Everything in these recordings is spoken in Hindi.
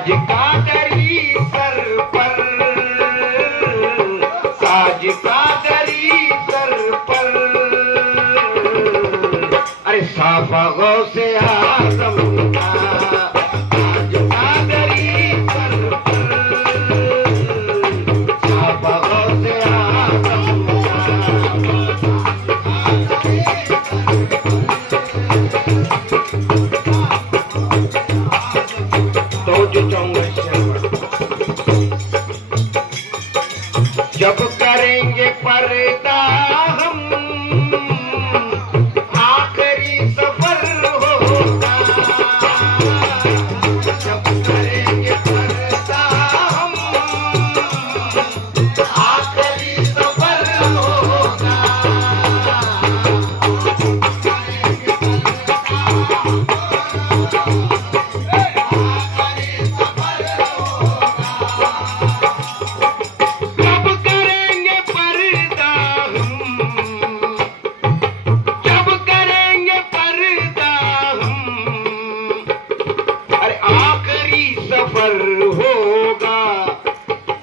साज का दरी सर पर, साज का दरी सर पर, अरे साफा गौसे आज़म का साज का दरी सर पर, साफा गौसे आज़म जब करेंगे पर्दा हम आखिरी सफर होगा, जब करेंगे पर्दा हम आखिरी सफर होगा,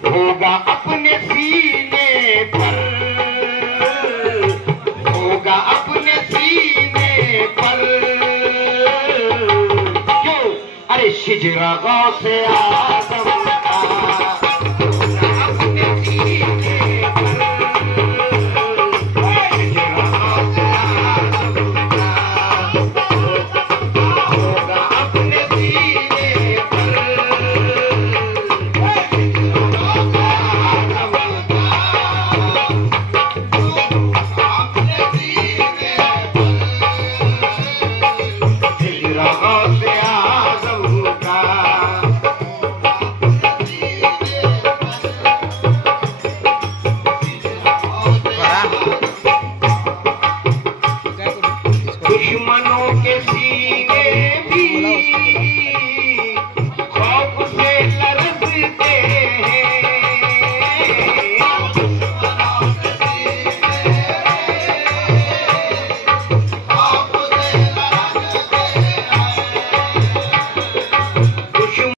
होगा होगा अपने सीने पर, होगा अपने सीने पर, क्यों? अरे शिजरा गौसे